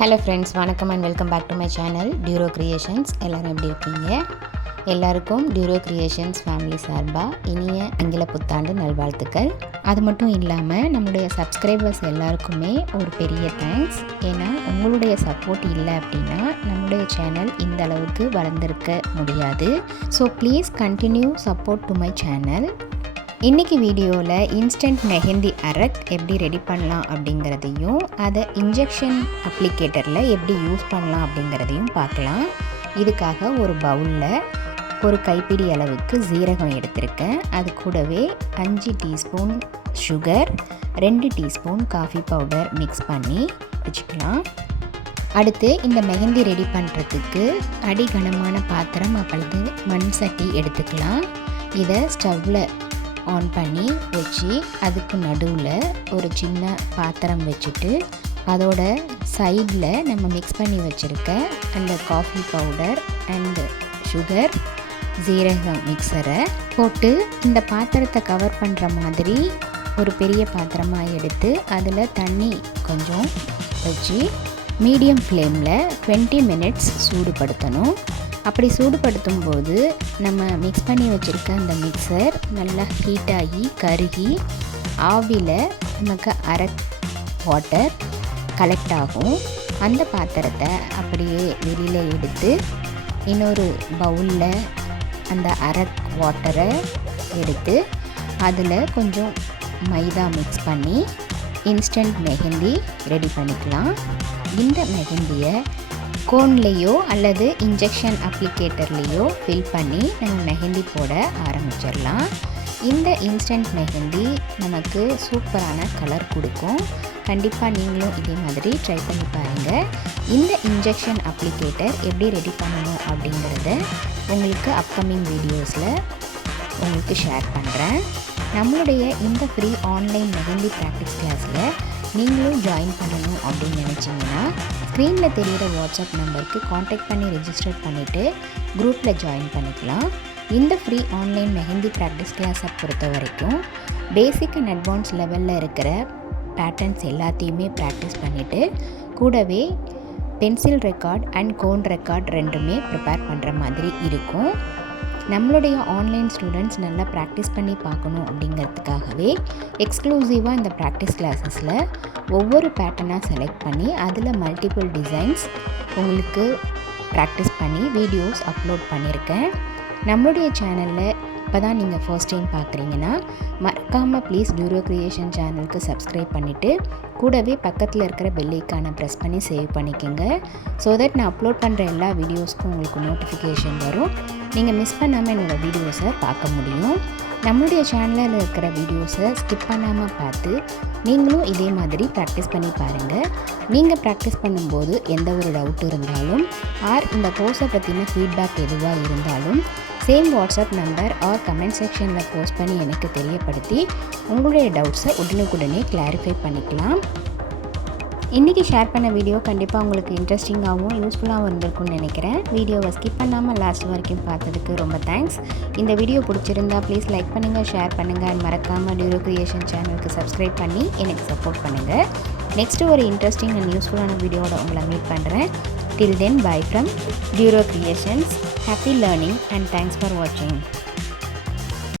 Hello friends, வணக்கம் and welcome back to my channel டியூரோ creations. எல்லோரும் எப்படி இருக்கீங்க? எல்லாருக்கும் டியூரோ கிரியேஷன்ஸ் ஃபேமிலி சார்பாக இனிய ஆங்கில புத்தாண்டு நல்வாழ்த்துக்கள். அது மட்டும் இல்லாமல் நம்மளுடைய சப்ஸ்கிரைபர்ஸ் எல்லாருக்குமே ஒரு பெரிய தேங்க்ஸ். ஏன்னா உங்களுடைய சப்போர்ட் இல்லை அப்படின்னா நம்மளுடைய சேனல் இந்த அளவுக்கு வளர்ந்துருக்க முடியாது. So please continue support to my channel. இன்றைக்கி வீடியோவில் இன்ஸ்டன்ட் மெஹந்தி அரக் எப்படி ரெடி பண்ணலாம் அப்படிங்கிறதையும் அதை இன்ஜெக்ஷன் அப்ளிகேட்டரில் எப்படி யூஸ் பண்ணலாம் அப்படிங்கிறதையும் பார்க்கலாம். இதுக்காக ஒரு பவுலில் ஒரு கைப்பிடி அளவுக்கு சீரகம் எடுத்திருக்கேன். அது கூடவே 5 teaspoon sugar, 2 teaspoon coffee powder mix பண்ணி வச்சுக்கலாம். அடுத்து இந்த மெஹந்தி ரெடி பண்ணுறதுக்கு அடிகனமான பாத்திரம் அப்பொழுது மண் சட்டி எடுத்துக்கலாம். இதை ஸ்டவ்வில் ஆன் பண்ணி வச்சு அதுக்கு நடுவில் ஒரு சின்ன பாத்திரம் வச்சுட்டு அதோட சைடில் நம்ம மிக்ஸ் பண்ணி வச்சுருக்க அந்த காஃபி பவுடர் அண்டு சுகர், ஜீரகம் மிக்சரை போட்டு இந்த பாத்திரத்தை கவர் பண்ணுற மாதிரி ஒரு பெரிய பாத்திரமாக எடுத்து அதில் தண்ணி கொஞ்சம் வச்சு மீடியம் ஃப்ளேமில் 20 மினிட்ஸ் சூடுபடுத்தணும். அப்படி சூடுபடுத்தும் போது நம்ம மிக்ஸ் பண்ணி வச்சுருக்க அந்த மிக்சர் நல்லா ஹீட் ஆகி கருகி ஆவியில் நமக்கு அரக் வாட்டர் கலெக்ட் ஆகும். அந்த பாத்திரத்தை அப்படியே வெளியில் எடுத்து இன்னொரு பவுலில் அந்த அரக் வாட்டரை எடுத்து அதில் கொஞ்சம் மைதா மிக்ஸ் பண்ணி இன்ஸ்டன்ட் மெஹந்தி ரெடி பண்ணிக்கலாம். இந்த மெஹந்தியை கோன்லேயோ அல்லது இன்ஜெக்ஷன் அப்ளிகேட்டர்லேயோ ஃபில் பண்ணி நம்ம மெஹந்தி போட ஆரம்பிச்சிடலாம். இந்த இன்ஸ்டன்ட் மெஹந்தி நமக்கு சூப்பரான கலர் கொடுக்கும். கண்டிப்பாக நீங்களும் இதே மாதிரி ட்ரை பண்ணி பாருங்கள். இந்த இன்ஜெக்ஷன் அப்ளிகேட்டர் எப்படி ரெடி பண்ணணும் அப்படிங்கிறத உங்களுக்கு அப்கமிங் வீடியோஸில் உங்களுக்கு ஷேர் பண்ணுறேன். நம்மளுடைய இந்த ஃப்ரீ ஆன்லைன் மெஹந்தி ப்ராக்டிஸ் கிளாஸில் நீங்களும் ஜாயின் பண்ணணும் அப்படின்னு நினச்சிங்கன்னா ஸ்க்ரீனில் தெரிகிற வாட்ஸ்அப் நம்பருக்கு காண்டாக்ட் பண்ணி ரெஜிஸ்டர் பண்ணிவிட்டு குரூப்பில் ஜாயின் பண்ணிக்கலாம். இந்த ஃப்ரீ ஆன்லைன் மெஹந்தி ப்ராக்டிஸ் கிளாஸை பொறுத்த வரைக்கும் பேசிக் அண்ட் அட்வான்ஸ் லெவலில் இருக்கிற பேட்டர்ன்ஸ் எல்லாத்தையுமே ப்ராக்டிஸ் பண்ணிவிட்டு கூடவே pencil record and cone record ரெண்டுமே ப்ரிப்பேர் பண்ணுற மாதிரி இருக்கும். நம்மளுடைய ஆன்லைன் ஸ்டூடெண்ட்ஸ் நல்லா ப்ராக்டிஸ் பண்ணி பார்க்கணும் அப்படிங்கிறதுக்காகவே எக்ஸ்க்ளூசிவாக இந்த ப்ராக்டிஸ் கிளாஸஸில் ஒவ்வொரு பேட்டர்னாக செலக்ட் பண்ணி அதில் மல்டிபிள் டிசைன்ஸ் உங்களுக்கு ப்ராக்டிஸ் பண்ணி வீடியோஸ் அப்லோட் பண்ணியிருக்கேன். நம்மளுடைய சேனலில் இப்போ தான் நீங்கள் ஃபர்ஸ்ட் டைம் பார்க்குறீங்கன்னா மறக்காமல் ப்ளீஸ் டியூரோ கிரியேஷன் சேனலுக்கு சப்ஸ்கிரைப் பண்ணிவிட்டு கூடவே பக்கத்தில் இருக்கிற பெல் ஐக்கானை ப்ரெஸ் பண்ணி சேவ் பண்ணிக்கோங்க. ஸோ தட் நான் அப்லோட் பண்ணுற எல்லா வீடியோஸ்க்கும் உங்களுக்கு நோட்டிஃபிகேஷன் வரும். நீங்கள் மிஸ் பண்ணாமல் என்னோடய வீடியோஸை பார்க்க முடியும். நம்மளுடைய சேனலில் இருக்கிற வீடியோஸை ஸ்கிப் பண்ணாமல் பார்த்து நீங்களும் இதே மாதிரி ப்ராக்டிஸ் பண்ணி பாருங்கள். நீங்கள் ப்ராக்டிஸ் பண்ணும்போது எந்த ஒரு டவுட் இருந்தாலும் இந்த கோர்ஸை பற்றின ஃபீட்பேக் எதுவாக இருந்தாலும் சேம் வாட்ஸ்அப் நம்பர் கமெண்ட் செக்ஷனில் போஸ்ட் பண்ணி எனக்கு தெரியப்படுத்தி உங்களுடைய டவுட்ஸை உடனுக்குடனே கிளாரிஃபை பண்ணிக்கலாம். இன்றைக்கி ஷேர் பண்ண வீடியோ கண்டிப்பாக உங்களுக்கு இன்ட்ரெஸ்டிங்காகவும் யூஸ்ஃபுல்லாகவும் இருந்திருக்கும்னு நினைக்கிறேன். வீடியோவை ஸ்கிப் பண்ணாமல் லாஸ்ட் வரைக்கும் பார்த்ததுக்கு ரொம்ப தேங்க்ஸ். இந்த வீடியோ பிடிச்சிருந்தா ப்ளீஸ் லைக் பண்ணுங்கள், ஷேர் பண்ணுங்கள் அண்ட் மறக்காமல் டியூரோ கிரியேஷன் சேனலுக்கு சப்ஸ்கிரைப் பண்ணி எனக்கு சப்போர்ட் பண்ணுங்கள். நெக்ஸ்ட்டு ஒரு இன்ட்ரெஸ்டிங் அண்ட் யூஸ்ஃபுல்லான வீடியோவோட உங்களை மீட் பண்ணுறேன். Till then, bye from Duro Creations. Happy learning and thanks for watching.